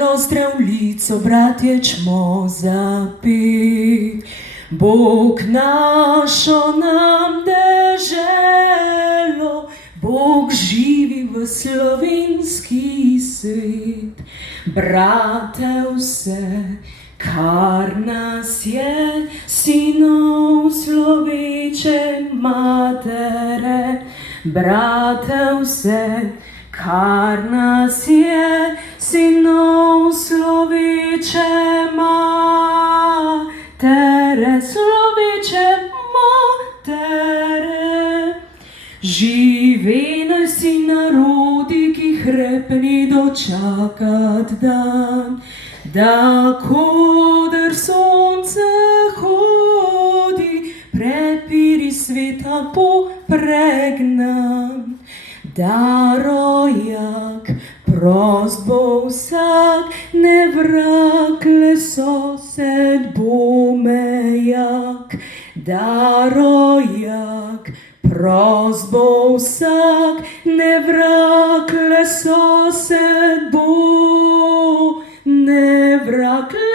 milo zdravljico, bratje, čmo zapi. Bog našo nam deželo, Bog živi v slovenski svet. Brate, vse, kar nas je, sinov sloveče matere. Brate, vse, kar nas je, sinov sloveče matere, sloveče matere. Živi naj si narodi, ki hrepni dočakat dan, da koder sonce hodi, prepiri sveta popregnan. Da rojak prost bo vsak, ne vrag le sosed bo mejak. Da rojak prost bo vsak, ne vrag le sosed bo, ne vrag le